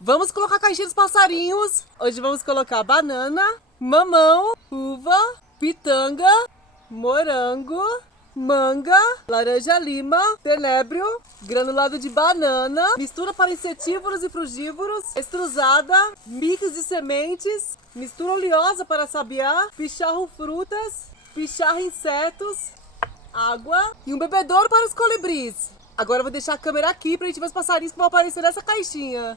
Vamos colocar a caixinha dos passarinhos. Hoje vamos colocar banana, mamão, uva, pitanga, morango, manga, laranja-lima, tenebro, granulado de banana, mistura para insetívoros e frugívoros, extrusada, mix de sementes, mistura oleosa para sabiá, picharro frutas, picharro insetos, água e um bebedouro para os colibris. Agora eu vou deixar a câmera aqui pra gente ver os passarinhos que vão aparecer nessa caixinha.